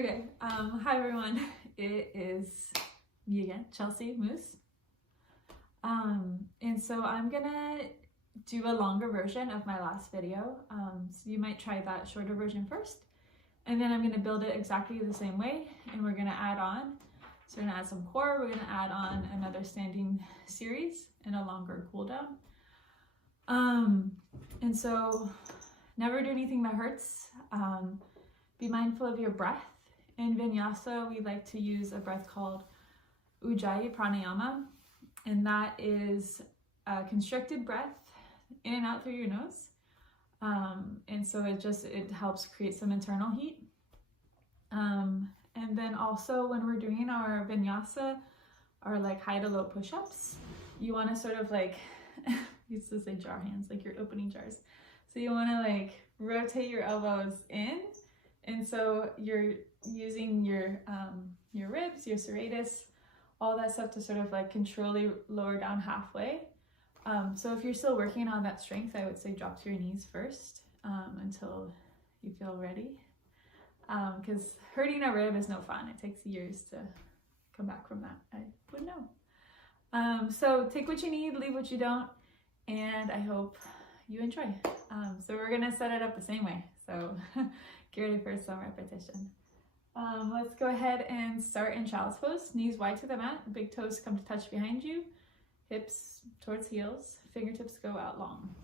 Okay, hi everyone. It is me again, Chelsea Muhs. And so I'm gonna do a longer version of my last video. So you might try that shorter version first, and then I'm gonna build it exactly the same way, and we're gonna add on. So we're gonna add some core, we're gonna add on another standing series and a longer cool down. And so never do anything that hurts. Be mindful of your breath. In Vinyasa, we like to use a breath called Ujjayi Pranayama, and that is a constricted breath in and out through your nose. And so it helps create some internal heat. And then also when we're doing our Vinyasa, our like high to low push-ups, you want to sort of like, I used to say jar hands, like you're opening jars. So you want to like rotate your elbows in. And so you're using your ribs, your serratus, all that stuff to sort of like controlly lower down halfway. So if you're still working on that strength, I would say drop to your knees first until you feel ready. Because hurting a rib is no fun. It takes years to come back from that. I would know. So take what you need, leave what you don't, and I hope you enjoy. So we're gonna set it up the same way. So get ready for some repetition. Let's go ahead and start in child's pose. Knees wide to the mat, big toes come to touch behind you, hips towards heels, fingertips go out long.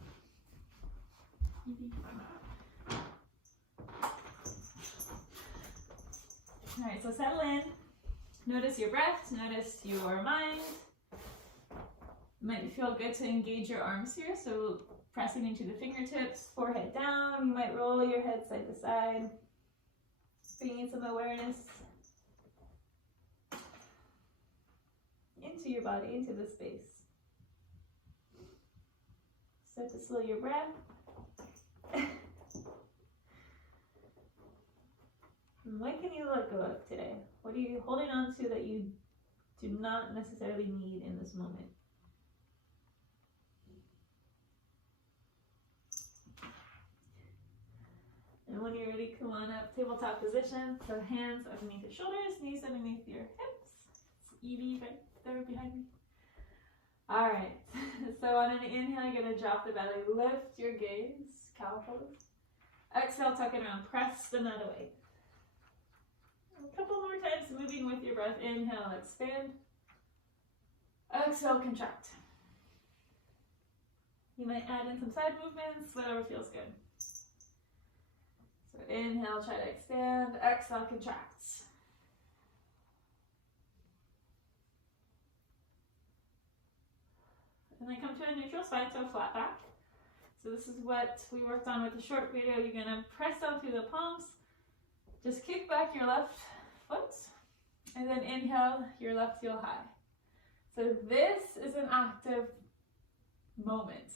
All right, so settle in. Notice your breath, notice your mind. Might feel good to engage your arms here, so pressing into the fingertips, forehead down. You might roll your head side to side. Bringing some awareness into your body, into the space. Start to slow your breath. What can you let go of today? What are you holding on to that you do not necessarily need in this moment? And when you're ready, come on up, tabletop position. So hands underneath your shoulders, knees underneath your hips. It's Evie right there behind me. All right, so on an inhale, you're gonna drop the belly, lift your gaze, cow pose. Exhale, tuck it around, press the mat away. A couple more times, moving with your breath. Inhale, expand. Exhale, contract. You might add in some side movements, whatever feels good. So inhale, try to expand. Exhale, contract. And then come to a neutral spine, so a flat back. So this is what we worked on with the short video. You're gonna press down through the palms. Just kick back your left foot. And then inhale, your left heel high. So this is an active moment.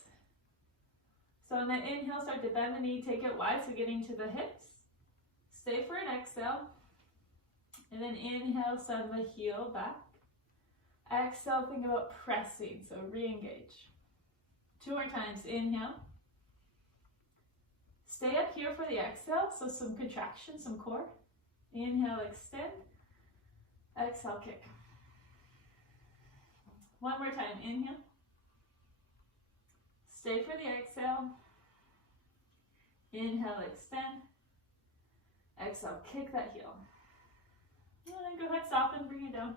So on that inhale, start to bend the knee, take it wide, so getting to the hips. Stay for an exhale. And then inhale, send the heel back. Exhale, think about pressing, so re-engage. 2 more times, inhale. Stay up here for the exhale, so some contraction, some core. Inhale, extend. Exhale, kick. 1 more time, inhale. Stay for the exhale. Inhale, extend. Exhale, kick that heel. And then go ahead, soften, bring it down.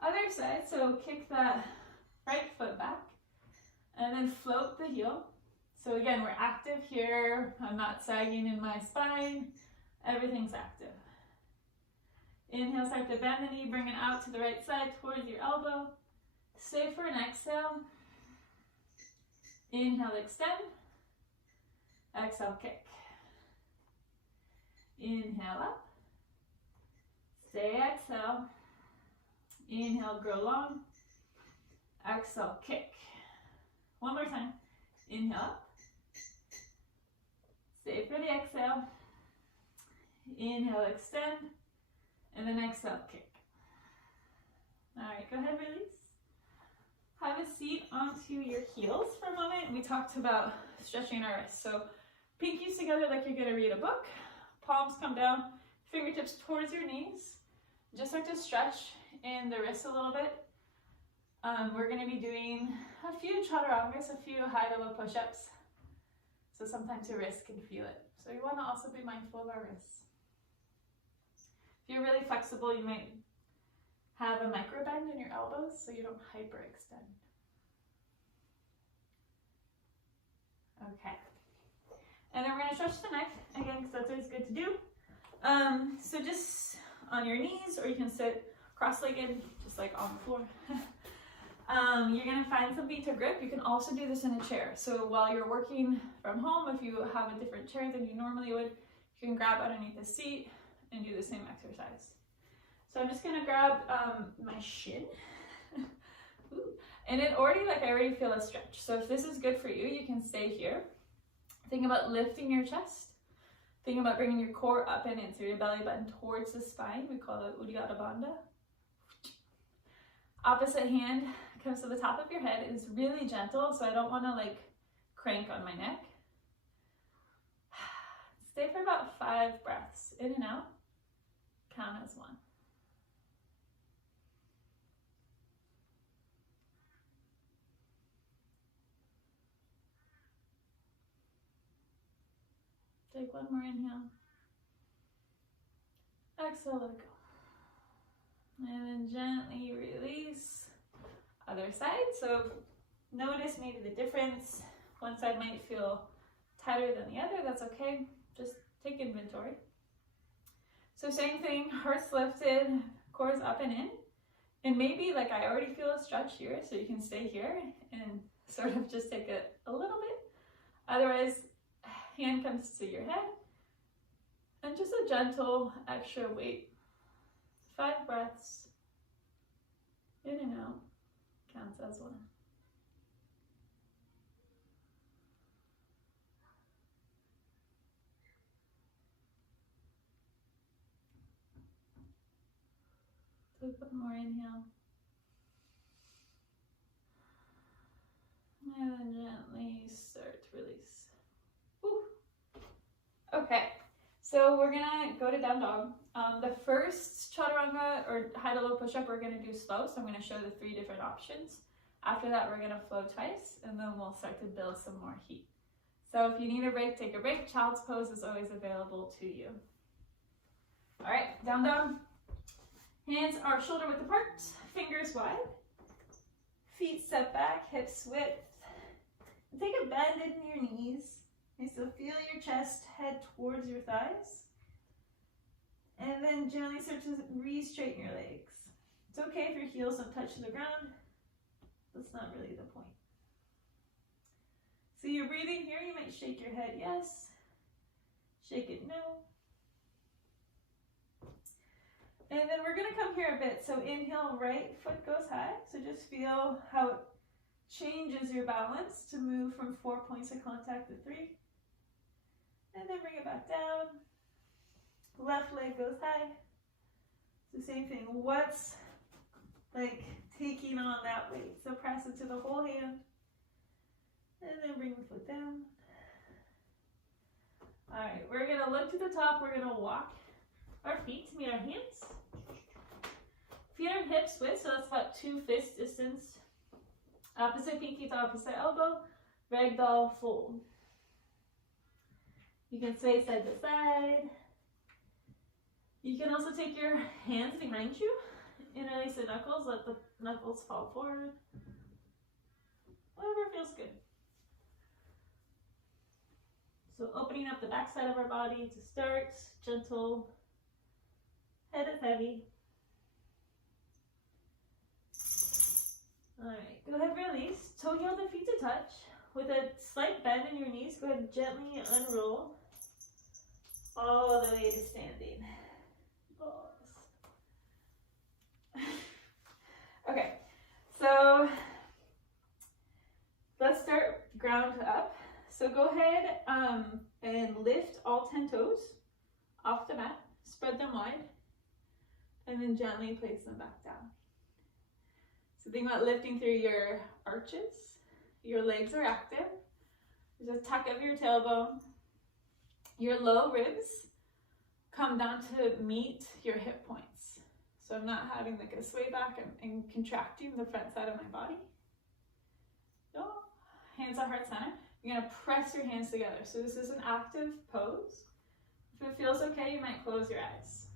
Other side, so kick that right foot back. And then float the heel. So again, we're active here. I'm not sagging in my spine. Everything's active. Inhale, start to bend the knee, bring it out to the right side towards your elbow. Stay for an exhale. Inhale, extend. Exhale, kick. Inhale up. Stay, exhale. Inhale, grow long. Exhale, kick. 1 more time. Inhale up. Stay for the exhale. Inhale, extend. And then exhale, kick. All right, go ahead, release. Have a seat onto your heels for a moment. We talked about stretching our wrists. So pinkies together like you're gonna read a book. Palms come down, fingertips towards your knees. Just start to stretch in the wrists a little bit. We're going to be doing a few chaturangas, a few high to low push-ups. So sometimes your wrists can feel it. So you want to also be mindful of our wrists. If you're really flexible, you might have a micro bend in your elbows so you don't hyperextend. Okay. And then we're going to stretch the neck again because that's always good to do. So just on your knees, or you can sit cross-legged, just like on the floor. You're going to find something to grip. You can also do this in a chair. So while you're working from home, if you have a different chair than you normally would, you can grab underneath the seat and do the same exercise. So I'm just going to grab my shin. And I already feel a stretch. So if this is good for you, you can stay here. Think about lifting your chest. Think about bringing your core up and in through your belly button towards the spine. We call it Uddiyana Bandha. Opposite hand comes to the top of your head. It's really gentle, so I don't want to like crank on my neck. Stay for about 5 breaths. In and out. Count as 1. Take 1 more inhale. Exhale, let it go. And then gently release. Other side. So notice maybe the difference. One side might feel tighter than the other. That's okay. Just take inventory. So same thing, heart's lifted, core's up and in. And maybe like I already feel a stretch here, so you can stay here and sort of just take it a little bit. Otherwise, hand comes to your head and just a gentle extra weight. 5 breaths in and out, counts as 1. Take 1 more inhale. And then gently start to release. Whew. Okay, so we're gonna go to down dog. The first chaturanga or high to low push-up we're gonna do slow, so I'm gonna show the 3 different options. After that, we're gonna flow twice, and then we'll start to build some more heat. So if you need a break, take a break. Child's pose is always available to you. All right, down dog. Hands are shoulder width apart, fingers wide. Feet step back, hips width. Take a bend in your knees. Okay, so feel your chest head towards your thighs. And then gently start to re-straighten your legs. It's okay if your heels don't touch the ground. That's not really the point. So you're breathing here, you might shake your head yes, shake it no. And then we're gonna come here a bit. So inhale, right foot goes high. So just feel how it changes your balance to move from 4 points of contact to 3. And then bring it back down. Left leg goes high. It's the same thing. What's like taking on that weight? So press into the whole hand. And then bring the foot down. All right, we're gonna look to the top. We're gonna walk our feet to meet our hands. Feet are hips width, so that's about 2 fist distance. Opposite pinky to opposite elbow. Ragdoll fold. You can sway side to side. You can also take your hands behind you. Interlace the knuckles, let the knuckles fall forward. Whatever feels good. So opening up the back side of our body to start, gentle. Head is heavy. All right, go ahead, release. Toe heel the feet to touch. With a slight bend in your knees, go ahead and gently unroll all the way to standing. Okay, so let's start ground up. So go ahead and lift all 10 toes off the mat, spread them wide, and then gently place them back down. So think about lifting through your arches. Your legs are active. There's a tuck of your tailbone. Your low ribs come down to meet your hip points. So I'm not having like a sway back and contracting the front side of my body. No. Hands at heart center. You're gonna press your hands together. So this is an active pose. If it feels okay, you might close your eyes.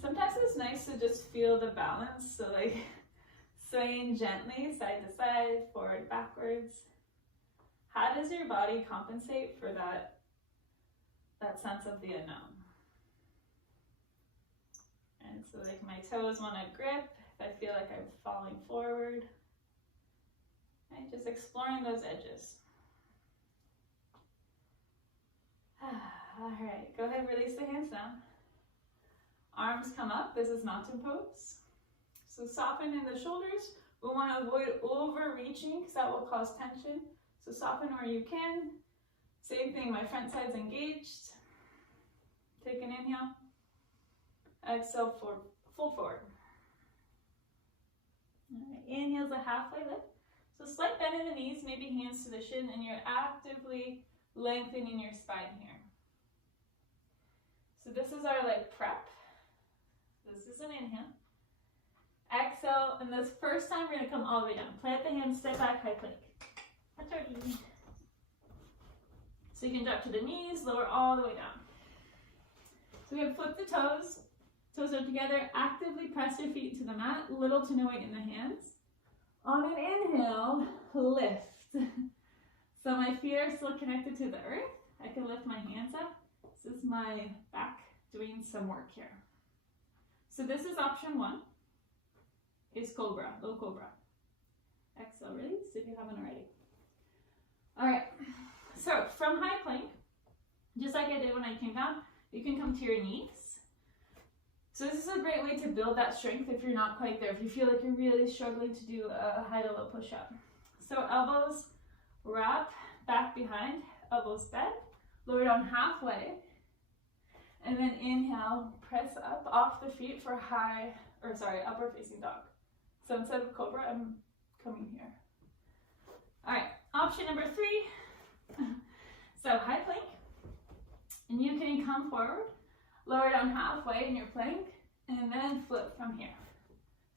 Sometimes it's nice to just feel the balance. So like swaying gently side to side, forward, backwards. How does your body compensate for that sense of the unknown? And so like my toes want to grip if I feel like I'm falling forward. Right? Just exploring those edges. All right, go ahead, release the hands down. Arms come up, this is mountain pose. So soften in the shoulders. We want to avoid overreaching because that will cause tension. So soften where you can. Same thing, my front side's engaged. Take an inhale. Exhale, full forward. All right, inhale's a halfway lift. So slight bend in the knees, maybe hands to the shin, and you're actively lengthening your spine here. So this is our like prep. This is an inhale. Exhale, and this first time we're gonna come all the way down. Plant the hands, step back, high plank. That's our easy. So you can drop to the knees, lower all the way down. So we're gonna flip the toes. Toes are together, actively press your feet to the mat, little to no weight in the hands. On an inhale, lift. So my feet are still connected to the earth. I can lift my hands up. This is my back doing some work here. So this is option one, is cobra, low cobra. Exhale, release if you haven't already. All right, so from high plank, just like I did when I came down, you can come to your knees. So this is a great way to build that strength if you're not quite there, if you feel like you're really struggling to do a high to low push-up. So elbows wrap back behind, elbows bend, lower down halfway, and then inhale, press up off the feet for upward facing dog. So instead of cobra, I'm coming here. All right, option number 3. So high plank, and you can come forward, lower down halfway in your plank, and then flip from here.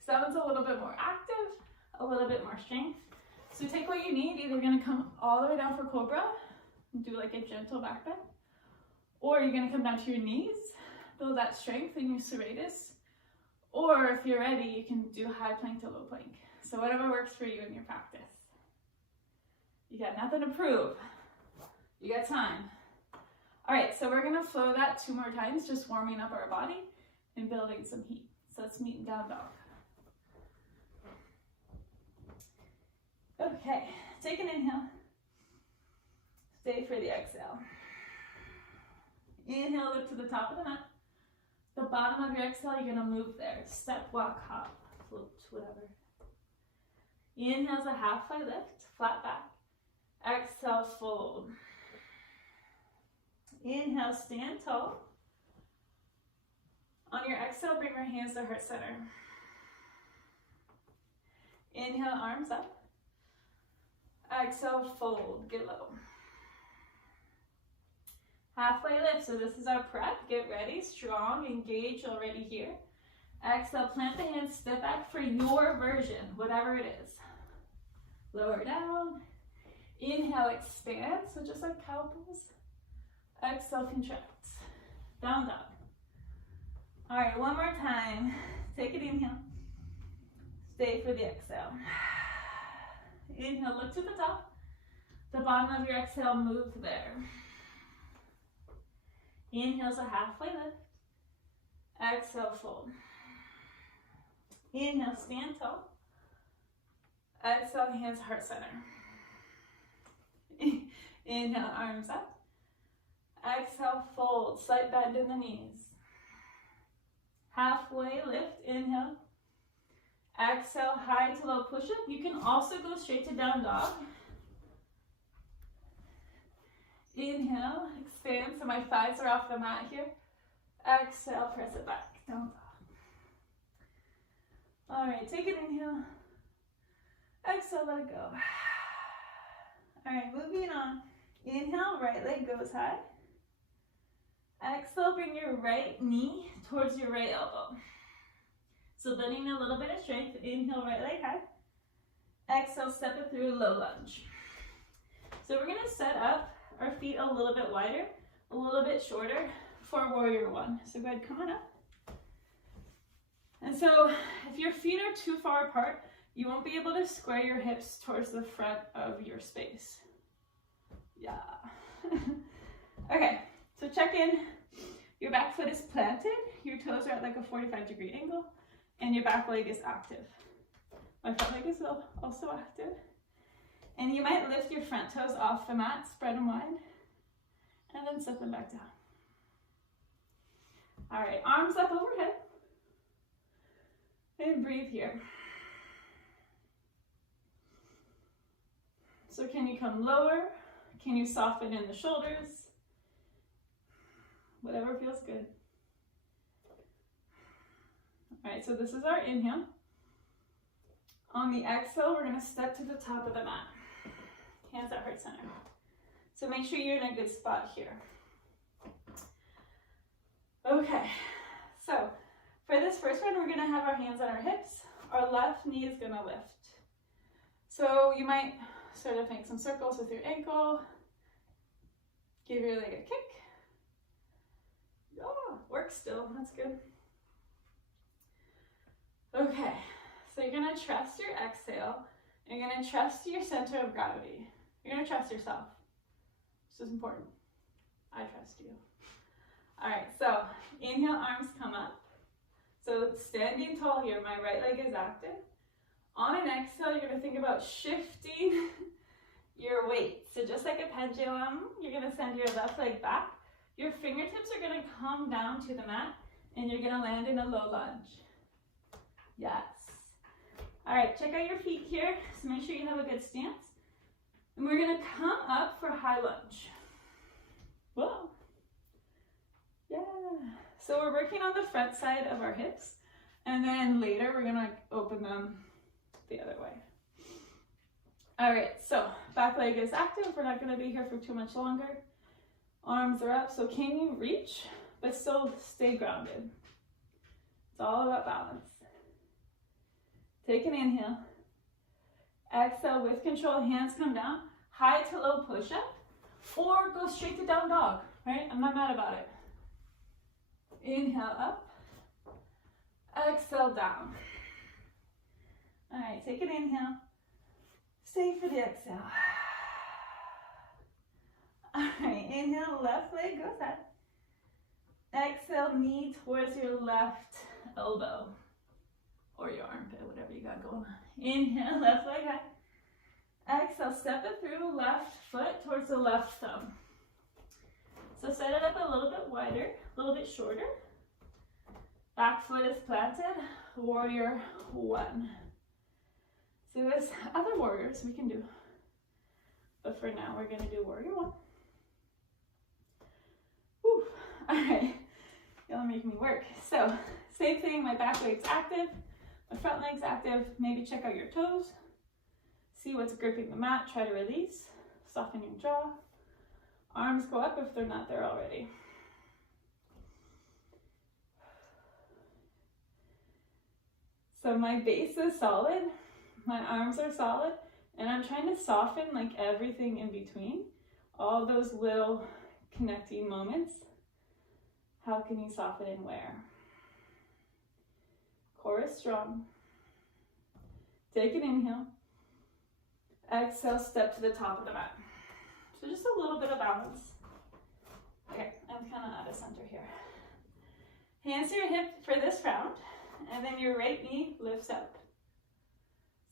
So that one's a little bit more active, a little bit more strength. So take what you need. Either you're gonna come all the way down for cobra, and do like a gentle back bend, or you're gonna come down to your knees, build that strength in your serratus, or if you're ready, you can do high plank to low plank. So whatever works for you in your practice. You got nothing to prove. You got time. All right, so we're gonna flow that 2 more times, just warming up our body and building some heat. So let's meet in down dog. Okay, take an inhale. Stay for the exhale. Inhale, lift to the top of the mat. The bottom of your exhale, you're gonna move there. Step, walk, hop, float, whatever. Inhale's a halfway lift, flat back. Exhale, fold. Inhale, stand tall. On your exhale, bring your hands to heart center. Inhale, arms up. Exhale, fold, get low. Halfway lift, so this is our prep. Get ready, strong, engage already here. Exhale, plant the hands, step back for your version, whatever it is. Lower down. Inhale, expand, so just like cow pose. Exhale, contract. Down dog. All right, one more time. Take an inhale. Stay for the exhale. Inhale, look to the top. The bottom of your exhale, move there. Inhale's a halfway lift. Exhale, fold. Inhale, stand tall. Exhale, hands heart center. Inhale, arms up. Exhale, fold, slight bend in the knees. Halfway lift, inhale. Exhale, high to low push-up. You can also go straight to down dog. Inhale, expand, so my thighs are off the mat here. Exhale, press it back, down dog. All right, take an inhale. Exhale, let it go. All right, moving on. Inhale, right leg goes high. Exhale, bring your right knee towards your right elbow. So building a little bit of strength. Inhale, right leg high. Exhale, step it through, low lunge. So we're gonna set up our feet a little bit wider, a little bit shorter for warrior one. So go ahead, come on up. And so if your feet are too far apart, you won't be able to square your hips towards the front of your space. Yeah. Okay, so check in. Your back foot is planted, your toes are at like a 45-degree angle, and your back leg is active. My front leg is also active. And you might lift your front toes off the mat, spread them wide, and then set them back down. All right, arms up overhead. And breathe here. So can you come lower? Can you soften in the shoulders? Whatever feels good. All right, so this is our inhale. On the exhale, we're gonna step to the top of the mat. Hands at heart center. So make sure you're in a good spot here. Okay, so for this first one, we're gonna have our hands on our hips. Our left knee is gonna lift. So you might sort of make some circles with your ankle. Give your leg a kick. Oh, work still, that's good. Okay, so you're gonna trust your exhale. You're gonna trust your center of gravity. You're gonna trust yourself. This is important. I trust you. All right, so inhale, arms come up. So standing tall here, my right leg is active. On an exhale, you're gonna think about shifting your weight. So just like a pendulum, you're gonna send your left leg back. Your fingertips are gonna come down to the mat and you're gonna land in a low lunge. Yes. All right, check out your feet here. So make sure you have a good stance. And we're gonna come up for high lunge. Whoa. Yeah. So we're working on the front side of our hips. And then later we're gonna open them the other way. All right, so back leg is active. We're not gonna be here for too much longer. Arms are up, so can you reach, but still stay grounded? It's all about balance. Take an inhale. Exhale with control, hands come down. High to low push-up, or go straight to down dog, right? I'm not mad about it. Inhale up. Exhale down. All right, take an inhale. Stay for the exhale. All right, inhale, left leg goes up. Exhale, knee towards your left elbow or your armpit, whatever you got going on. Inhale, left leg high. Exhale, step it through, left foot towards the left thumb. So set it up a little bit wider, a little bit shorter. Back foot is planted, warrior one. So there's other warriors we can do. But for now, we're gonna do warrior one. Whew. All right, y'all make me work. So same thing, my back leg's active, my front leg's active. Maybe check out your toes. See what's gripping the mat, try to release. Soften your jaw. Arms go up if they're not there already. So my base is solid, my arms are solid, and I'm trying to soften like everything in between, all those little connecting moments. How can you soften and where? Core is strong. Take an inhale. Exhale, step to the top of the mat. So just a little bit of balance. Okay, I'm kind of out of center here. Hands to your hip for this round. And then your right knee lifts up.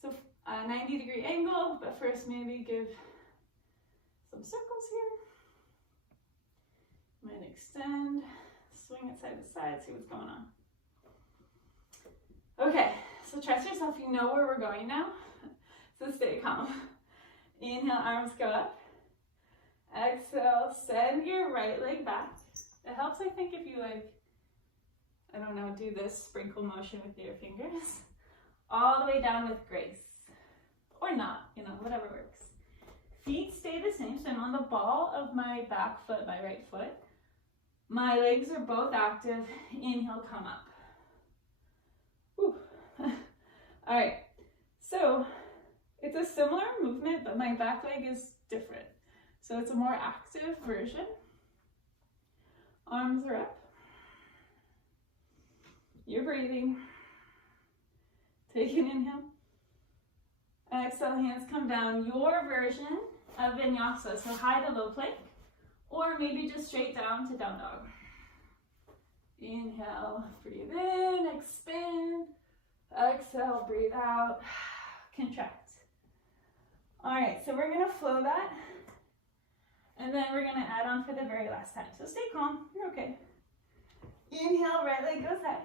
So a 90-degree angle, but first maybe give some circles here. Might extend, swing it side to side, see what's going on. Okay, so trust yourself, you know where we're going now. So stay calm. Inhale, arms go up. Exhale, send your right leg back. It helps, I think, if you I don't know, do this sprinkle motion with your fingers. All the way down with grace. Or not, whatever works. Feet stay the same, so I'm on the ball of my back foot, my right foot. My legs are both active. Inhale, come up. Whew. All right, so it's a similar movement, but my back leg is different. So it's a more active version. Arms are up. You're breathing. Take an inhale. Exhale, hands come down. Your version of Vinyasa, so high to low plank, or maybe just straight down to down dog. Inhale, breathe in, expand. Exhale, breathe out, contract. All right, so we're gonna flow that, and then we're gonna add on for the very last time. So stay calm, you're okay. Inhale, right leg goes high.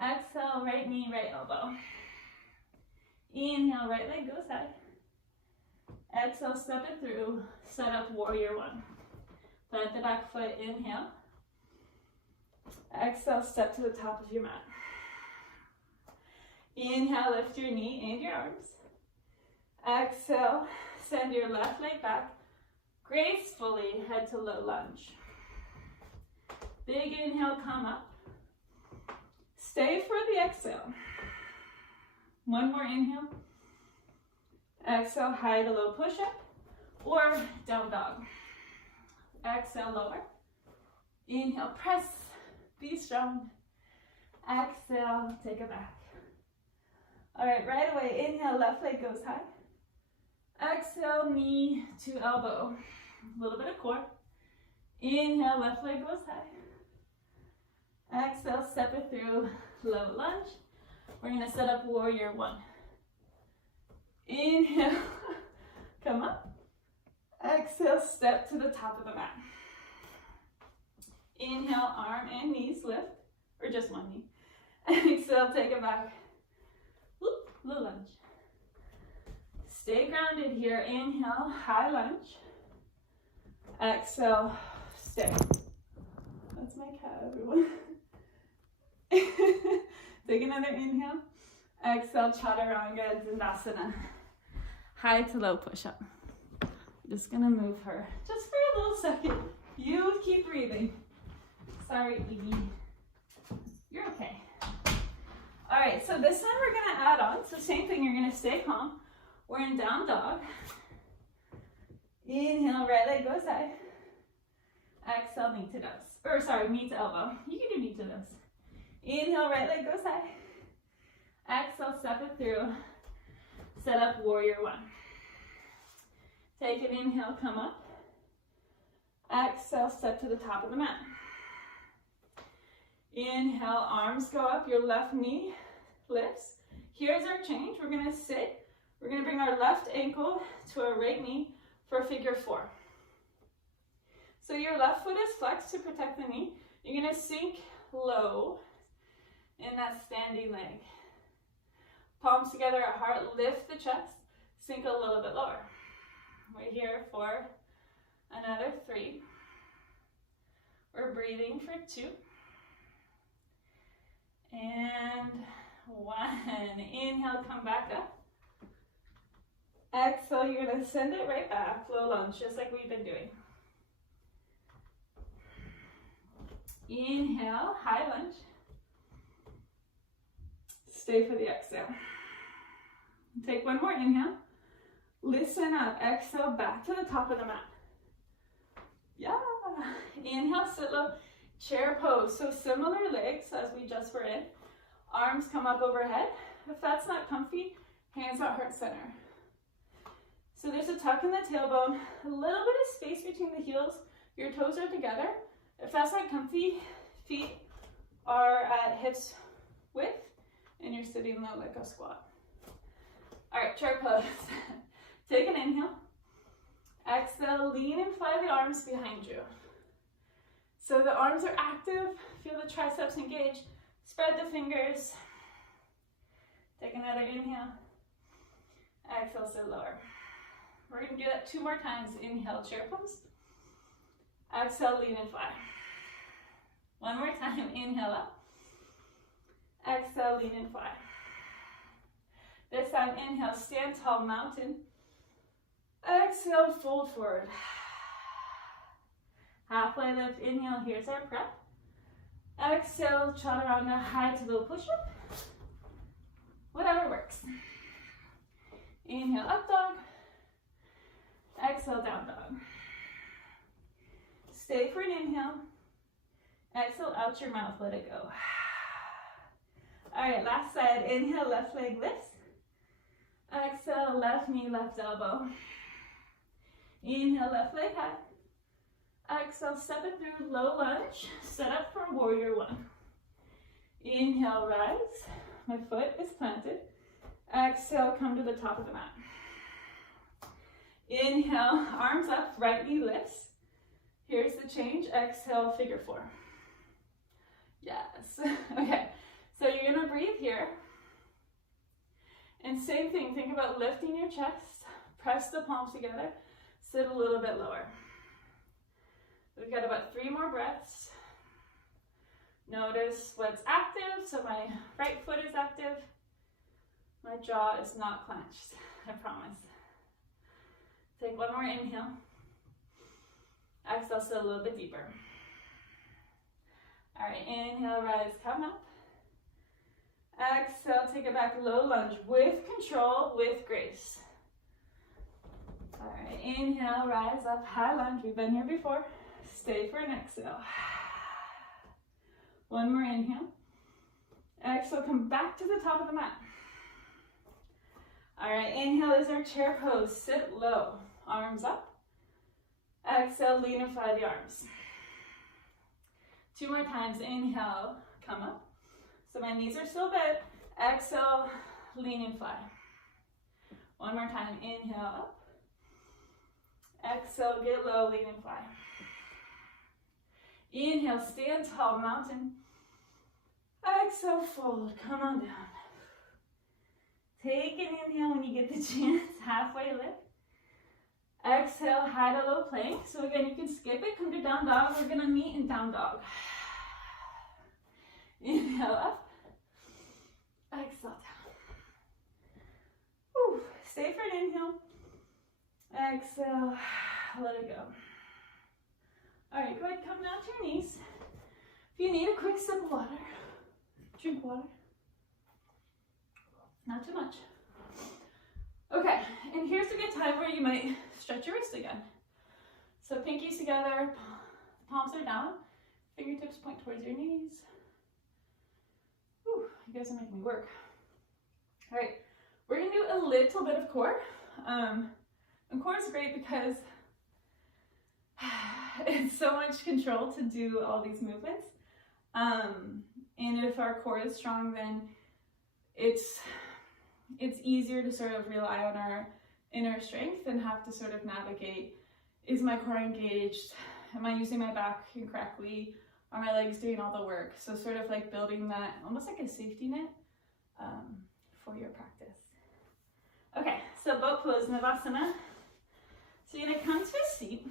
Exhale, right knee, right elbow. Inhale, right leg goes high. Exhale, step it through, set up warrior one. Plant the back foot, inhale. Exhale, step to the top of your mat. Inhale, lift your knee and your arms. Exhale, send your left leg back. Gracefully head to low lunge. Big inhale, come up. Stay for the exhale. One more inhale. Exhale, high to low push-up or down dog. Exhale, lower. Inhale, press, be strong. Exhale, take it back. All right, right away, inhale, left leg goes high. Exhale, knee to elbow. A little bit of core. Inhale, left leg goes high. Exhale, step it through, low lunge. We're gonna set up warrior one. Inhale, come up. Exhale, step to the top of the mat. Inhale, arm and knees lift, or just one knee. Exhale, take it back. Whoop, low lunge. Stay grounded here. Inhale, high lunge. Exhale, stay. That's my cat, everyone. Take another inhale. Exhale, chaturanga dandasana. High to low push-up. I'm just gonna move her just for a little second. You keep breathing. Sorry, Evie. You're okay. All right, so this one we're gonna add on. So same thing, you're gonna stay calm. We're in down dog. Inhale, right leg goes high. Exhale, knee to nose. Or sorry, knee to elbow. You can do knee to nose. Inhale, right leg goes high. Exhale, step it through. Set up warrior one. Take an inhale, come up. Exhale, step to the top of the mat. Inhale, arms go up, your left knee lifts. Here's our change. We're gonna sit. We're gonna bring our left ankle to our right knee for figure four. So your left foot is flexed to protect the knee. You're gonna sink low in that standing leg. Palms together at heart, lift the chest, sink a little bit lower. We're here for another 3. We're breathing for 2. And 1. Inhale, come back up. Exhale, you're gonna send it right back, low lunge, just like we've been doing. Inhale, high lunge. Stay for the exhale. Take one more inhale. Listen up. Exhale, back to the top of the mat. Yeah. Inhale, sit low. Chair pose. So similar legs as we just were in. Arms come up overhead. If that's not comfy, hands at heart center. So there's a tuck in the tailbone. A little bit of space between the heels. Your toes are together. If that's not comfy, feet are at hips width. And you're sitting low like a squat. All right, chair pose. Take an inhale. Exhale, lean and fly the arms behind you. So the arms are active. Feel the triceps engage. Spread the fingers. Take another inhale. Exhale, sit lower. We're gonna do that 2 more times. Inhale, chair pose. Exhale, lean and fly. 1 more time. Inhale up. Exhale, lean and fly. This time, inhale, stand tall, mountain. Exhale, fold forward. Halfway lift, inhale, here's our prep. Exhale, chaturanga, high to low push-up. Whatever works. Inhale, up dog. Exhale, down dog. Stay for an inhale. Exhale, out your mouth, let it go. All right, last side. Inhale, left leg lifts. Exhale, left knee, left elbow. Inhale, left leg high. Exhale, step it through, low lunge. Set up for warrior one. Inhale, rise. My foot is planted. Exhale, come to the top of the mat. Inhale, arms up, right knee lifts. Here's the change. Exhale, figure four. Yes. Okay, so you're gonna breathe here. And same thing, think about lifting your chest, press the palms together, sit a little bit lower. We've got about 3 more breaths. Notice what's active. So my right foot is active. My jaw is not clenched, I promise. Take one more inhale. Exhale, sit a little bit deeper. All right, inhale, rise, come up. Exhale, take it back, low lunge with control, with grace. All right, inhale, rise up, high lunge. We've been here before. Stay for an exhale. One more inhale. Exhale, come back to the top of the mat. All right, inhale is our chair pose. Sit low, arms up. Exhale, lean and fly the arms. 2 more times. Inhale, come up. So my knees are still bent. Exhale, lean and fly. One more time. Inhale, up. Exhale, get low, lean and fly. Inhale, stand tall, mountain. Exhale, fold, come on down. Take an inhale when you get the chance, halfway lift. Exhale, high to low plank. So again, you can skip it, come to down dog. We're gonna meet in down dog. Inhale up. Exhale down. Whew. Stay for an inhale. Exhale, let it go. All right, go ahead, come down to your knees. If you need a quick sip of water, drink water. Not too much. Okay, and here's a good time where you might stretch your wrist again. So pinkies together, palms are down, fingertips point towards your knees. Whew, you guys are making me work. All right, we're gonna do a little bit of core. And core is great because it's so much control to do all these movements. And if our core is strong, then it's easier to sort of rely on our inner strength and have to sort of navigate, is my core engaged? Am I using my back correctly? Are my legs doing all the work? So sort of like building that, almost like a safety net for your practice. Okay, so boat pose, Navasana. So you're gonna come to a seat.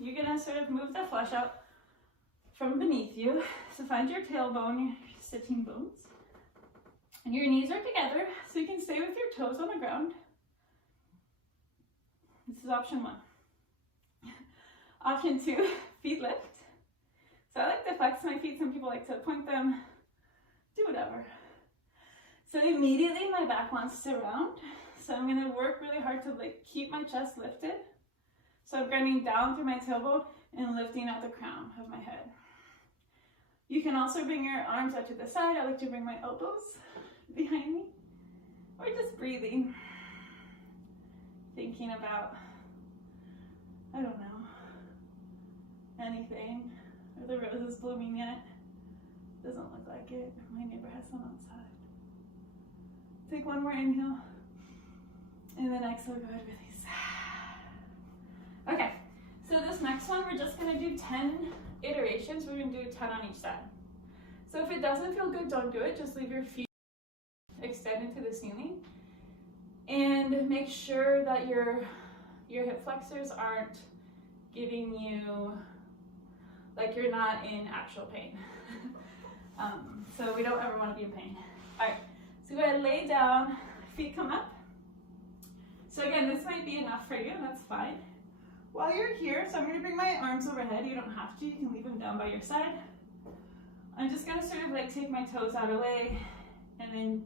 You're gonna sort of move the flesh out from beneath you. So find your tailbone, your sitting bones. And your knees are together, so you can stay with your toes on the ground. This is option 1. Option 2, feet lift. So I like to flex my feet. Some people like to point them. Do whatever. So immediately my back wants to round. So I'm gonna work really hard to like keep my chest lifted. So I'm grinding down through my tailbone and lifting out the crown of my head. You can also bring your arms out to the side. I like to bring my elbows behind me, or just breathing, thinking about, I don't know, anything. Are the roses blooming yet? Doesn't look like it. My neighbor has some outside. Take one more inhale, and then exhale, go ahead, release. Okay, so this next one, we're just gonna do 10 iterations. We're gonna do 10 on each side. So if it doesn't feel good, don't do it. Just leave your feet extended to the ceiling, and make sure that your hip flexors aren't giving you, like you're not in actual pain. So we don't ever want to be in pain. All right, so go ahead, lay down, feet come up. So again, this might be enough for you, and that's fine. While you're here, so I'm going to bring my arms overhead. You don't have to, you can leave them down by your side. I'm just going to sort of like take my toes out of the way and then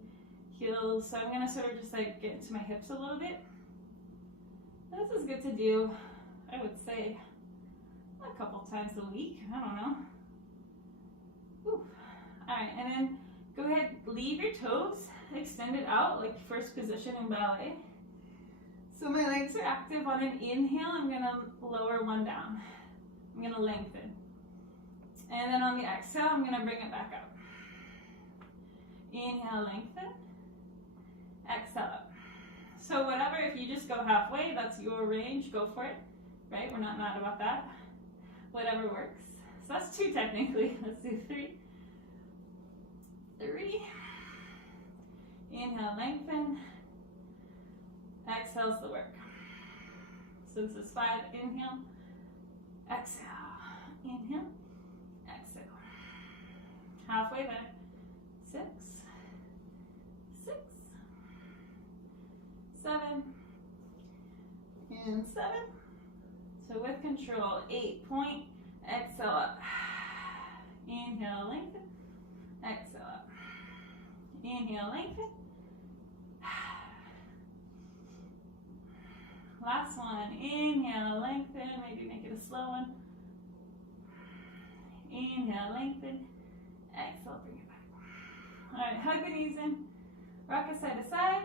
heels. So I'm going to sort of just like get into my hips a little bit. This is good to do, I would say, a couple times a week. I don't know. Whew. All right, and then go ahead, leave your toes extended out like first position in ballet. So my legs are active. On an inhale, I'm gonna lower one down. I'm gonna lengthen. And then on the exhale, I'm gonna bring it back up. Inhale, lengthen. Exhale up. So whatever, if you just go halfway, that's your range, go for it, right? We're not mad about that. Whatever works. So that's 2 technically. Let's do 3. 3. Inhale, lengthen. Exhale's the work. So this is 5. Inhale, exhale. Inhale, exhale. Halfway there. 6, 6, 7, and 7. So with control, 8 point, exhale up. Inhale, lengthen. Exhale up. Inhale, lengthen. Last one. Inhale, lengthen. Maybe make it a slow one. Inhale, lengthen. Exhale, bring it back. All right, hug the knees in. Rock it side to side.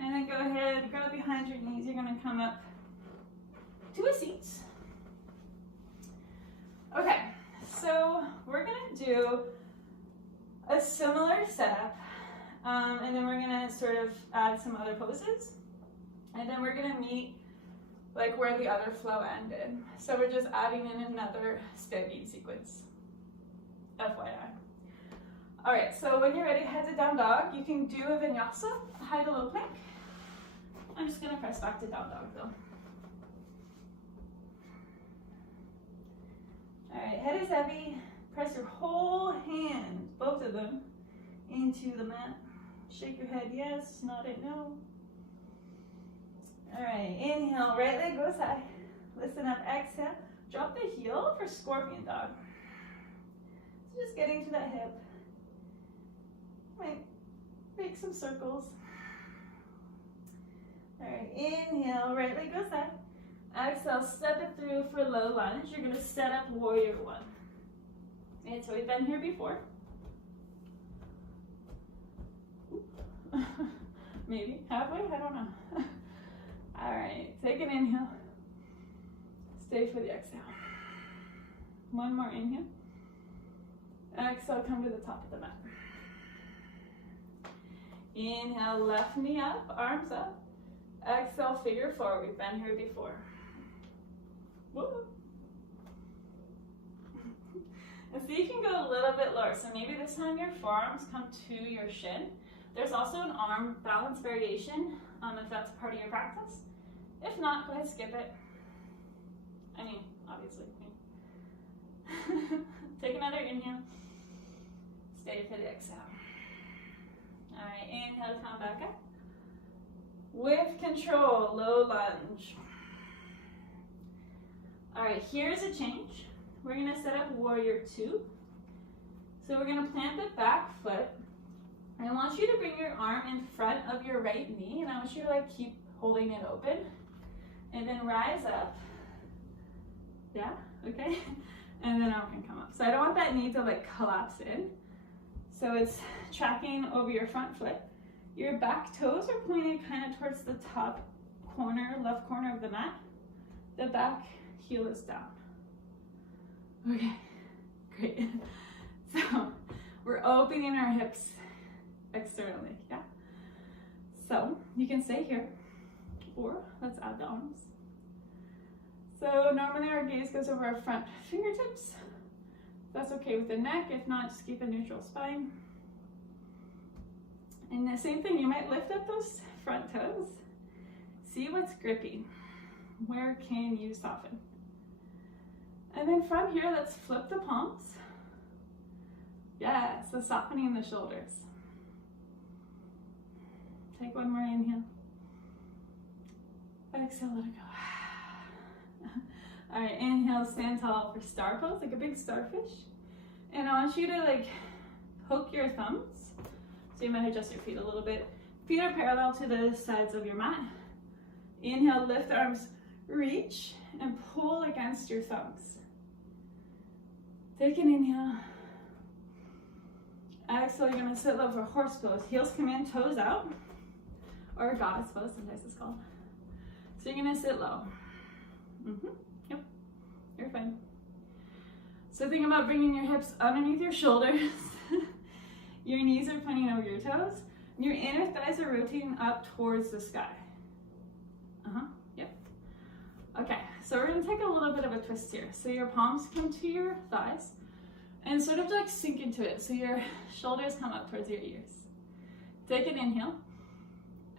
And then go ahead, grab behind your knees. You're going to come up to a seat. Okay, so we're going to do a similar setup, and then we're going to sort of add some other poses, and then we're going to meet like where the other flow ended. So we're just adding in another standing sequence, FYI. All right, so when you're ready, head to down dog. You can do a vinyasa, high to low plank. I'm just going to press back to down dog though. All right, head is heavy. Press your whole hand, both of them, into the mat. Shake your head yes, nod it no. All right, inhale, right leg goes high. Listen up, exhale. Drop the heel for scorpion dog. So just getting to that hip. Right, make some circles. All right, inhale, right leg goes high. Exhale, step it through for low lunge. You're gonna set up warrior 1. And so we've been here before. Maybe halfway, I don't know. All right, take an inhale. Stay for the exhale. One more inhale. Exhale, come to the top of the mat. Inhale, left knee up, arms up. Exhale, figure 4. We've been here before. Woo. And so you can go a little bit lower. So maybe this time your forearms come to your shin. There's also an arm balance variation if that's part of your practice. If not, go ahead, skip it. I mean, obviously. Take another inhale. Stay for the exhale. All right, inhale, come back up. With control, low lunge. All right, here's a change. We're gonna set up warrior 2. So we're gonna plant the back foot. I want you to bring your arm in front of your right knee, and I want you to like keep holding it open. And then rise up. Yeah, okay. And then arm can come up. So I don't want that knee to like collapse in. So it's tracking over your front foot. Your back toes are pointed kind of towards the top corner, left corner of the mat. The back heel is down. Okay, great. So we're opening our hips externally, yeah? So you can stay here, or let's add the arms. So normally our gaze goes over our front fingertips. That's okay with the neck. If not, just keep a neutral spine. And the same thing, you might lift up those front toes. See what's gripping. Where can you soften? And then from here, let's flip the palms. Yeah, so softening the shoulders. Take one more inhale. Exhale, let it go. All right, inhale, stand tall for star pose, like a big starfish. And I want you to like hook your thumbs. So you might adjust your feet a little bit. Feet are parallel to the sides of your mat. Inhale, lift the arms, reach, and pull against your thumbs. Take an inhale. Exhale, you're gonna sit low for horse pose. Heels come in, toes out. Or goddess pose, sometimes it's called. So you're gonna sit low. Yep, you're fine. So think about bringing your hips underneath your shoulders. Your knees are pointing over your toes. And your inner thighs are rotating up towards the sky. Yep. Okay, so we're gonna take a little bit of a twist here. So your palms come to your thighs and sort of like sink into it. So your shoulders come up towards your ears. Take an inhale.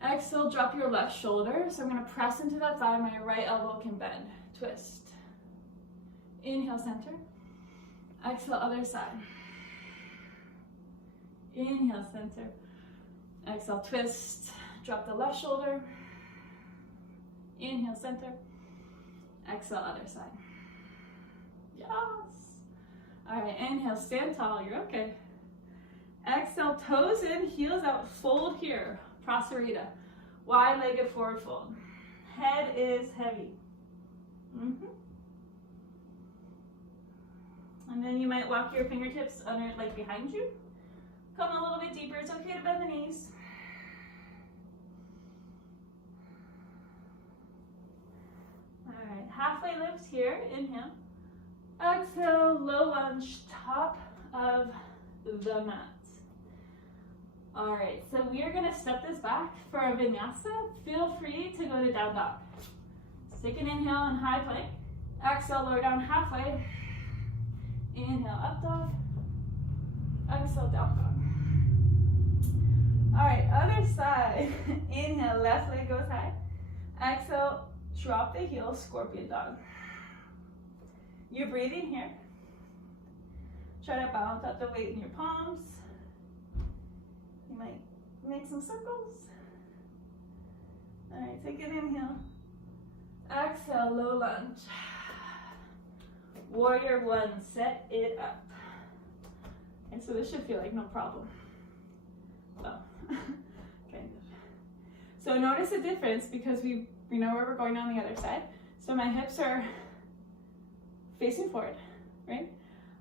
Exhale, drop your left shoulder. So I'm gonna press into that thigh. My right elbow can bend. Twist. Inhale, center. Exhale, other side. Inhale, center. Exhale, twist. Drop the left shoulder. Inhale, center. Exhale, other side. Yes. All right, inhale, stand tall. You're okay. Exhale, toes in, heels out, fold here. Prasarita. Wide-legged forward fold. Head is heavy. And then you might walk your fingertips under, like behind you. Come a little bit deeper. It's okay to bend the knees. All right, halfway lift here. Inhale. Exhale, low lunge, top of the mat. All right, so we are gonna step this back for our vinyasa. Feel free to go to down dog. Take an inhale in high plank. Exhale, lower down halfway. Inhale, up dog. Exhale, down dog. All right, other side. Inhale, left leg goes high. Exhale, drop the heels, scorpion dog. You're breathing here. Try to balance out the weight in your palms. You might make some circles. All right, take an inhale. Exhale, low lunge. Warrior one, set it up. And so this should feel like no problem. Well, kind of. So notice the difference because we know where we're going on the other side. So my hips are facing forward, right?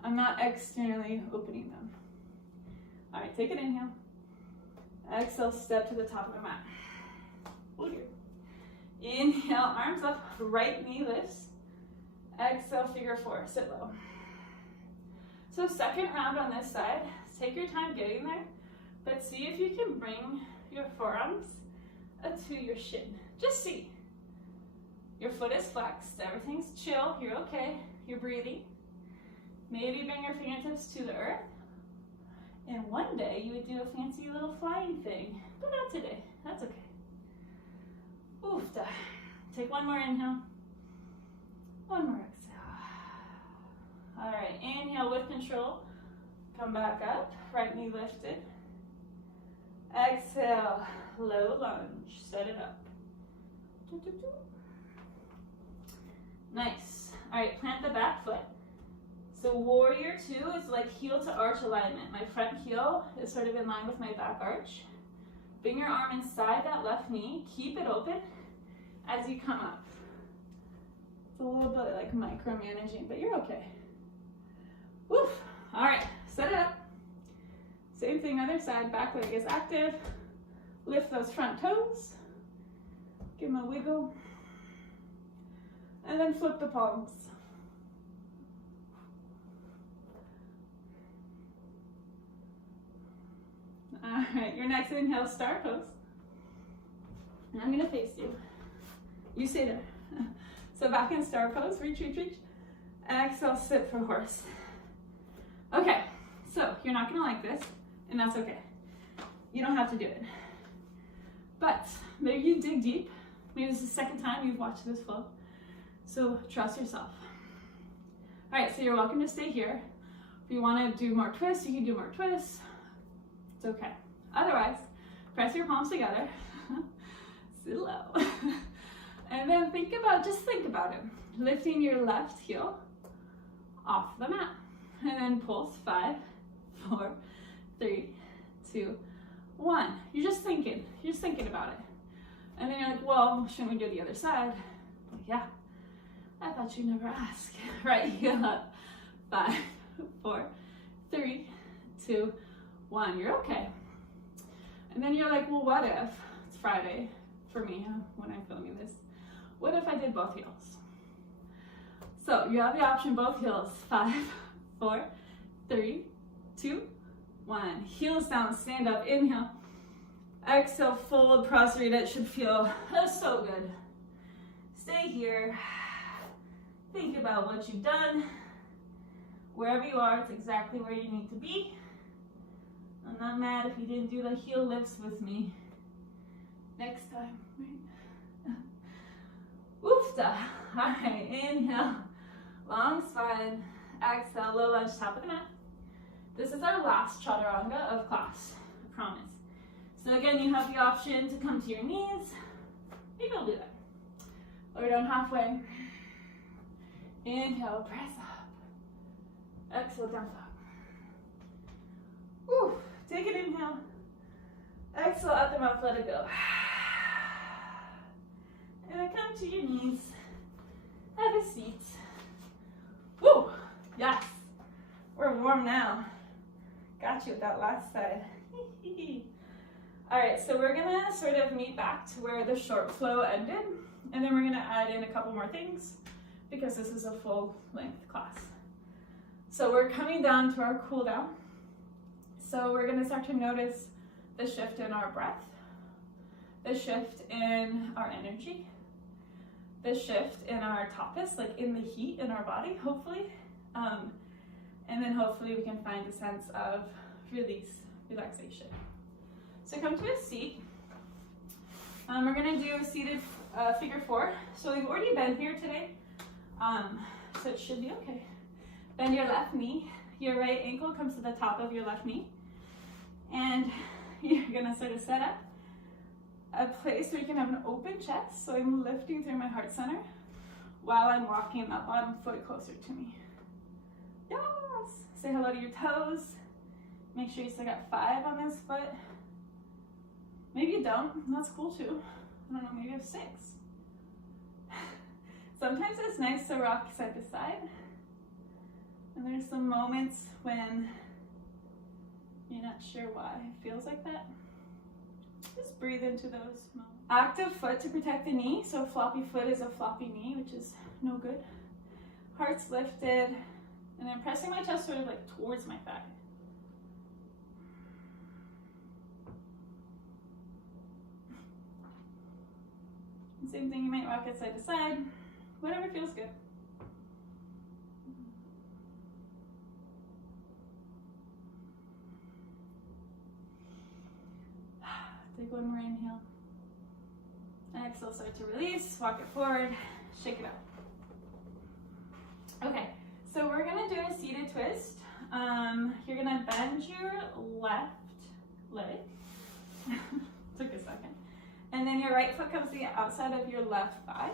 I'm not externally opening them. All right, take an inhale. Exhale, step to the top of the mat. Hold here. Inhale, arms up, right knee lifts. Exhale, figure four, sit low. So second round on this side, take your time getting there, but see if you can bring your forearms to your shin. Just see. Your foot is flexed, everything's chill, you're okay, you're breathing. Maybe bring your fingertips to the earth. And one day you would do a fancy little flying thing, but not today, that's okay. Oof, take one more inhale. One more exhale. All right, inhale with control. Come back up, right knee lifted. Exhale, low lunge, set it up. Nice. All right, plant the back foot. So warrior two is like heel to arch alignment. My front heel is sort of in line with my back arch. Bring your arm inside that left knee. Keep it open as you come up. It's a little bit like micromanaging, but you're okay. Woof. All right, set it up. Same thing, other side, back leg is active. Lift those front toes. Give them a wiggle. And then flip the palms. All right, your next inhale, star pose. And I'm gonna face you. You stay there. So back in star pose, reach, reach, reach. Exhale, sit for horse. Okay, so you're not gonna like this, and that's okay. You don't have to do it. But maybe you dig deep. Maybe this is the second time you've watched this flow. So trust yourself. All right, so you're welcome to stay here. If you wanna do more twists, you can do more twists. It's okay. Otherwise, press your palms together. Sit low. And then just think about it. lifting your left heel off the mat. And then pulse, 5, 4, 3, 2, 1. You're just thinking about it. And then you're like, well, shouldn't we do the other side? Like, yeah, I thought you'd never ask. Right heel up, 5, 4, 3, 2, 1. You're okay. And then you're like, well, what if, it's Friday for me when I'm filming this, what if I did both heels? So you have the option, both heels, 5, 4, 3, 2, 1. Heels down, stand up, inhale. Exhale, fold, prostrate. It should feel so good. Stay here. Think about what you've done. Wherever you are, it's exactly where you need to be. I'm not mad if you didn't do the heel lifts with me. Next time, right? Oofta. All right, inhale, long spine. Exhale, low lunge, top of the mat. This is our last chaturanga of class, I promise. So again, you have the option to come to your knees. Maybe I'll do that. Lower down halfway. Inhale, press up. Exhale, down flat. Woo. Take an inhale. Exhale out the mouth, let it go. And then come to your knees. Have a seat. Woo! Yes. We're warm now. Got you with that last side. All right, so we're gonna sort of meet back to where the short flow ended, and then we're gonna add in a couple more things because this is a full length class. So we're coming down to our cool down. So we're gonna start to notice the shift in our breath, the shift in our energy, the shift in our tapas, like in the heat in our body, hopefully. And then hopefully we can find a sense of release, relaxation. So come to a seat. We're gonna do a seated figure 4. So we've already been here today, so it should be okay. Bend your left knee. Your right ankle comes to the top of your left knee. And you're gonna sort of set up a place where you can have an open chest. So I'm lifting through my heart center while I'm walking that bottom foot closer to me. Yes! Say hello to your toes. Make sure you still got 5 on this foot. Maybe you don't, that's cool too. I don't know, maybe you have 6. Sometimes it's nice to rock side to side. And there's some moments when you're not sure why it feels like that. Just breathe into those moments. Active foot to protect the knee. So floppy foot is a floppy knee, which is no good. Heart's lifted. And then pressing my chest sort of like towards my thigh. Same thing, you might rock it side to side. Whatever feels good. Take one more inhale. Exhale, start to release, walk it forward, shake it out. Okay, so we're gonna do a seated twist. You're gonna bend your left leg. Took a second. And then your right foot comes to the outside of your left thigh.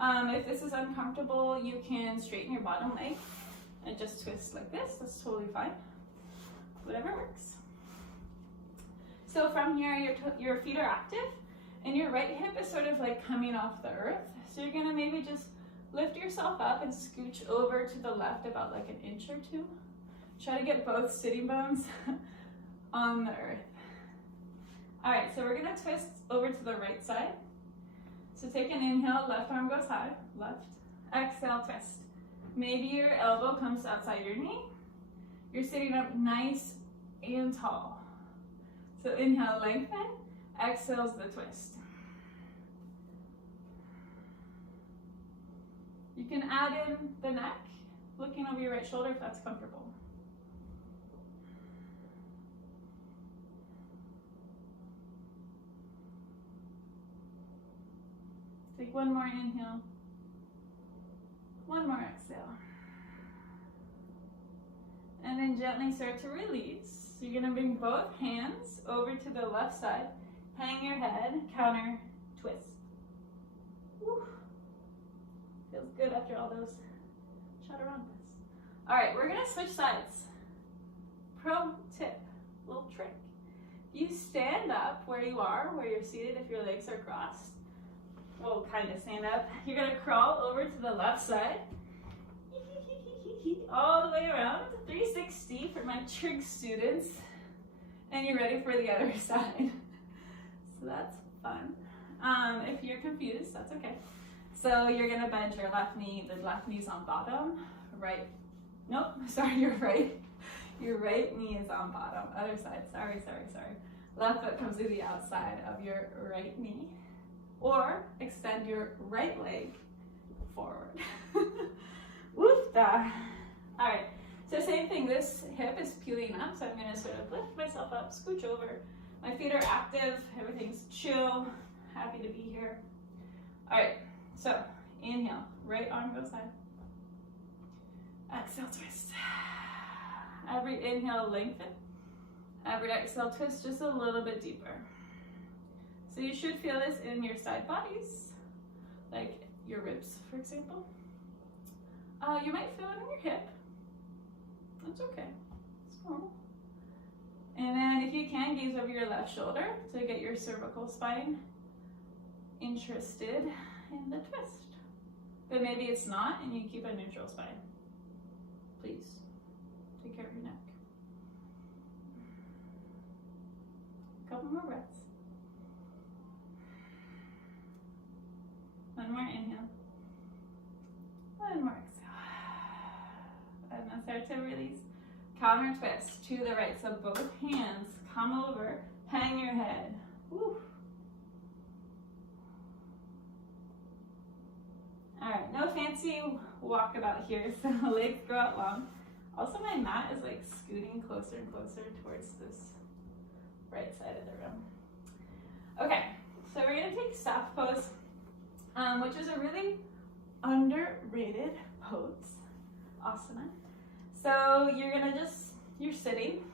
If this is uncomfortable, you can straighten your bottom leg and just twist like this. That's totally fine. Whatever works. So from here, your feet are active, and your right hip is sort of like coming off the earth. So you're gonna maybe just lift yourself up and scooch over to the left about like an inch or 2. Try to get both sitting bones on the earth. All right, so we're gonna twist over to the right side. So take an inhale, left arm goes high, left. Exhale, twist. Maybe your elbow comes outside your knee. You're sitting up nice and tall. So inhale, lengthen. Exhale's the twist. You can add in the neck, looking over your right shoulder if that's comfortable. Take one more inhale, one more exhale. And then gently start to release. So you're gonna bring both hands over to the left side, hang your head, counter, twist. Woo. Feels good after all those chaturangas. All right, we're gonna switch sides. Pro tip, little trick. You stand up where you are, where you're seated if your legs are crossed. Well, kind of stand up. You're gonna crawl over to the left side. All the way around, 360 for my trig students. And you're ready for the other side. So that's fun. If you're confused, that's okay. So you're gonna bend your left knee, the left knee's on bottom, right, nope, sorry, you're right. Your right knee is on bottom, other side, sorry. Left foot comes to the outside of your right knee. Or extend your right leg forward. Woofda. All right, so same thing, this hip is peeling up, so I'm gonna sort of lift myself up, scooch over. My feet are active, everything's chill, happy to be here. All right, so inhale, right arm goes side. Exhale, twist. Every inhale, lengthen. Every exhale, twist just a little bit deeper. So you should feel this in your side bodies, like your ribs, for example. You might feel it in your hip. That's okay, it's normal. And then if you can, gaze over your left shoulder to get your cervical spine interested in the twist. But maybe it's not and you keep a neutral spine. Please, take care of your neck. A couple more breaths. One more inhale. One more exhale. And then start to release. Counter twist to the right. So both hands come over, hang your head. Woo. All right, no fancy walkabout here, so legs go out long. Also, my mat is like scooting closer and closer towards this right side of the room. Okay, so we're gonna take soft pose, which is a really underrated pose, asana. So you're gonna you're sitting.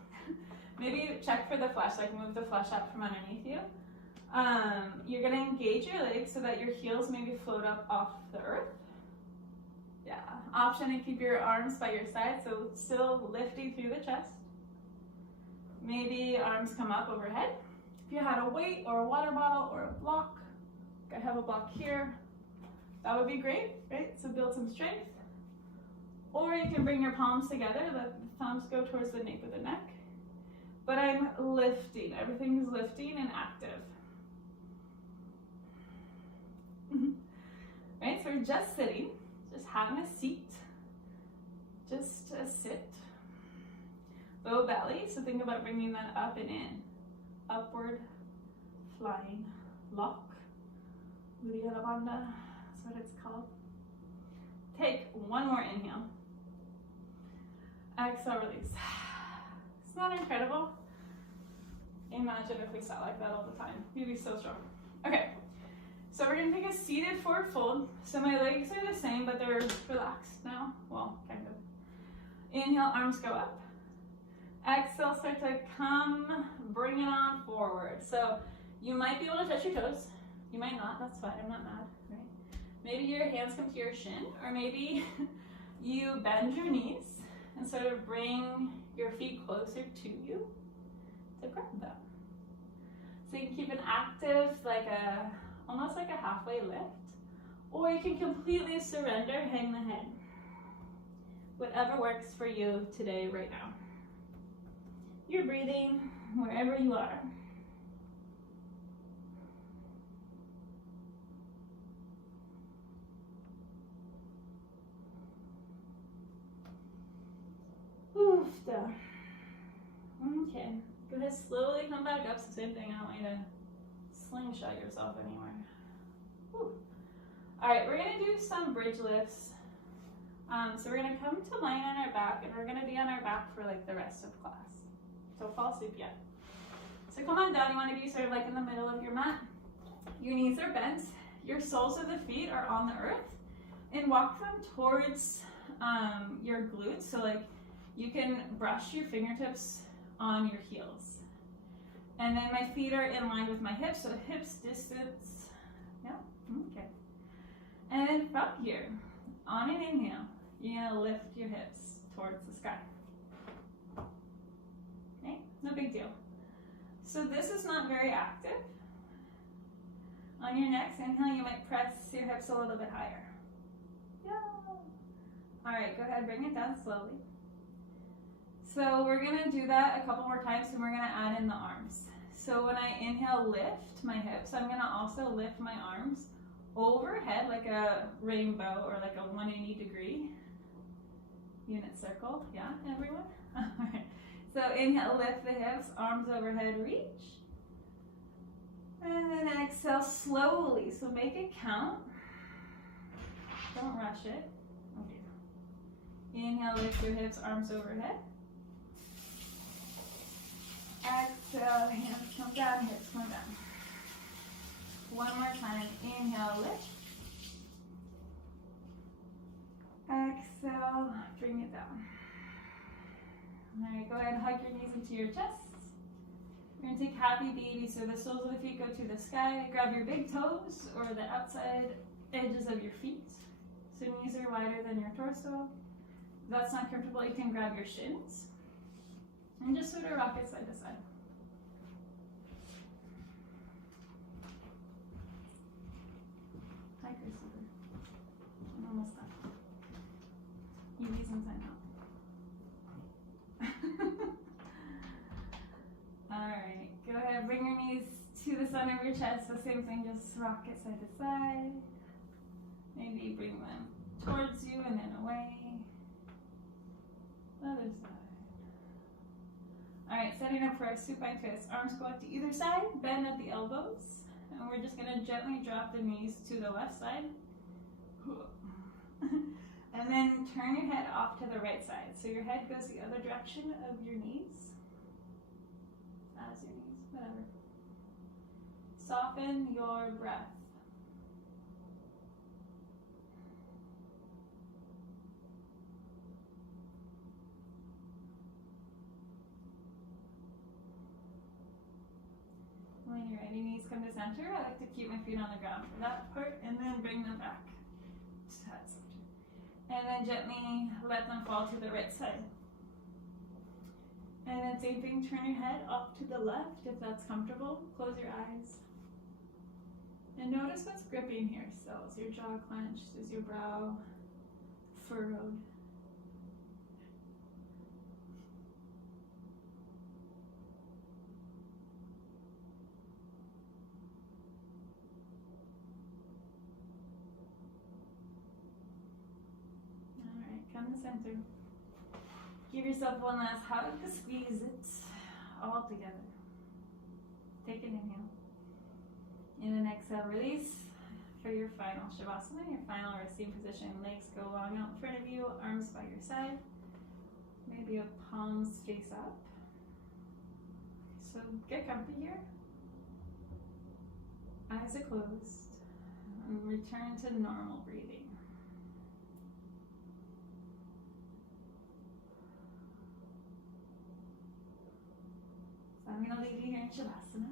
Maybe check for the flesh, like move the flesh up from underneath you. You're gonna engage your legs so that your heels maybe float up off the earth. Yeah, option to keep your arms by your side, so still lifting through the chest. Maybe arms come up overhead. If you had a weight or a water bottle or a block, I have a block here, that would be great, right? So build some strength. Or you can bring your palms together, let the thumbs go towards the nape of the neck. But I'm lifting, everything's lifting and active. Right, so we're just sitting, just having a seat, just a sit. Low belly, so think about bringing that up and in. Upward, flying, lock. Uddiyana Bandha, that's what it's called. Take one more inhale. Exhale, release. Isn't that incredible? Imagine if we sat like that all the time. You'd be so strong. Okay, so we're gonna take a seated forward fold. So my legs are the same, but they're relaxed now. Well, kind of. Inhale, arms go up. Exhale, start to come, bring it on forward. So you might be able to touch your toes. You might not, that's fine, I'm not mad, right? Maybe your hands come to your shin, or maybe you bend your knees and sort of bring your feet closer to you to grab them. So you can keep an active, almost like a halfway lift, or you can completely surrender, hang the head. Whatever works for you today, right now. You're breathing wherever you are. Oofda. Okay, go ahead, slowly come back up. So same thing, I don't want you to slingshot yourself anywhere. Whew. All right, we're gonna do some bridge lifts. So we're gonna come to lying on our back, and we're gonna be on our back for like the rest of class. So fall asleep yet. So come on down, you wanna be sort of like in the middle of your mat. Your knees are bent, your soles of the feet are on the earth, and walk them towards your glutes. So like you can brush your fingertips on your heels. And then my feet are in line with my hips, so hips distance, yeah, okay. And then from here, On an inhale, you're gonna lift your hips towards the sky. Okay, no big deal. So this is not very active. On your next inhale, you might press your hips a little bit higher. Yeah. All right, go ahead, bring it down slowly. So we're gonna do that a couple more times and we're gonna add in the arms. So when I inhale, lift my hips, I'm gonna also lift my arms overhead like a rainbow or like a 180-degree unit circle. Yeah, everyone? All right. So inhale, lift the hips, arms overhead, reach. And then exhale slowly. So make it count. Don't rush it. Okay. Inhale, lift your hips, arms overhead. Exhale, hands come down, hips come down. One more time. Inhale, lift. Exhale, bring it down. All right, go ahead, hug your knees into your chest. We're gonna take happy baby, so the soles of the feet go to the sky. Grab your big toes or the outside edges of your feet. So knees are wider than your torso. If that's not comfortable, you can grab your shins. And just sort of rock it side to side. Hi, Christopher. I'm almost done. You need some time out. Alright, go ahead, bring your knees to the center of your chest. The same thing, just rock it side to side. Maybe bring them towards you and then away. Other side. Alright, setting up for a supine twist. Arms go out to either side, bend at the elbows. And we're just going to gently drop the knees to the left side. And then turn your head off to the right side. So your head goes the other direction of your knees. As your knees, whatever. Soften your breath. When you're ready, knees come to center. I like to keep my feet on the ground for that part and then bring them back to that center. And then gently let them fall to the right side. And then same thing, turn your head off to the left if that's comfortable. Close your eyes. And notice what's gripping here still. Is your jaw clenched? Is your brow furrowed? Come to center. Give yourself one last hug, squeeze it all together. Take an inhale. And then exhale, release for your final Shavasana, your final resting position. Legs go long out in front of you, arms by your side. Maybe your palms face up. So get comfy here. Eyes are closed. And return to normal breathing. I'm going to leave you here in Shavasana,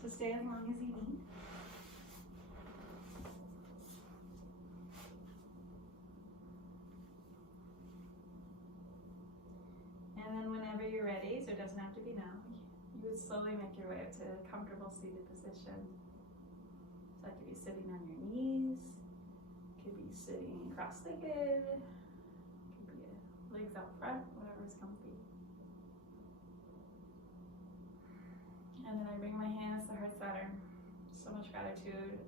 so stay as long as you need. And then whenever you're ready, so it doesn't have to be now, you would slowly make your way up to a comfortable seated position. So that could be sitting on your knees, could be sitting cross-legged, could be legs out front, whatever's comfy. And then I bring my hands to Heart Saturn. So much gratitude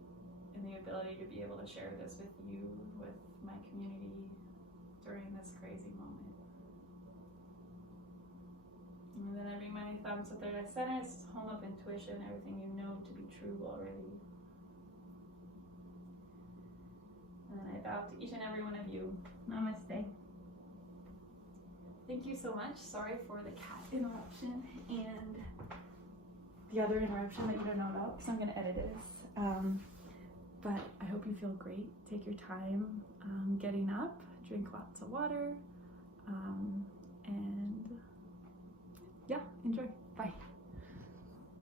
in the ability to be able to share this with you, with my community during this crazy moment. And then I bring my thumbs to third eye center, home of intuition, everything you know to be true already. And then I bow to each and every one of you. Namaste. Thank you so much. Sorry for the cat interruption and the other interruption that you don't know about, because I'm going to edit this. But I hope you feel great. Take your time getting up, drink lots of water, and yeah, enjoy.